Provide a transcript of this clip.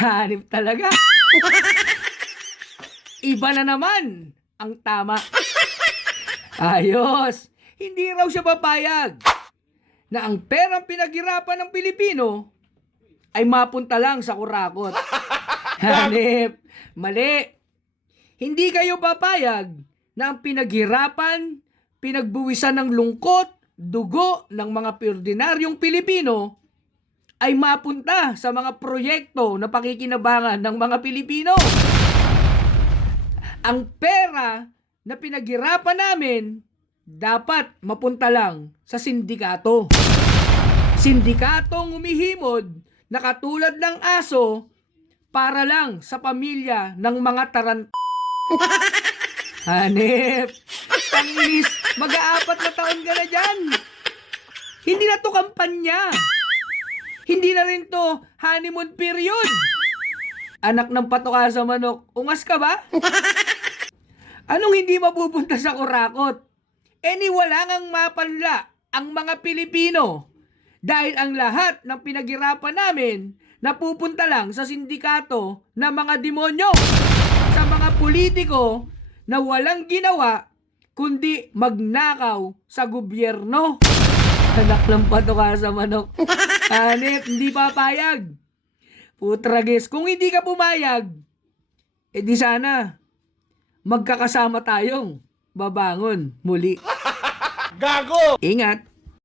Hanip talaga. Iba na naman ang tama. Ayos. Hindi raw siya papayag na ang perang pinaghirapan ng Pilipino ay mapunta lang sa kurakot. Hanip. Mali. Hindi kayo papayag na ang pinaghirapan, pinagbuwisan ng lungkot, dugo ng mga ordinaryong Pilipino ay mapunta sa mga proyekto na pakikinabangan ng mga Pilipino. Ang pera na pinaghirapan namin dapat mapunta lang sa sindikato. Sindikatong humihimod na katulad ng aso para lang sa pamilya ng mga Hanip, tanginis, mag-aapat na taon ka na dyan. Hindi na to kampanya. Hindi na rin to honeymoon period. Anak ng patoka sa manok, ungas ka ba? Anong hindi mapupunta sa kurakot? Wala ngang mapanla ang mga Pilipino dahil ang lahat ng pinaghirapan namin napupunta lang sa sindikato na mga demonyo, sa mga politiko na walang ginawa kundi magnakaw sa gobyerno. Anak ng patoka sa manok. Hanip, hindi papayag. Putragis, kung hindi ka pumayag, di sana magkakasama tayong babangon muli. Gago! Ingat!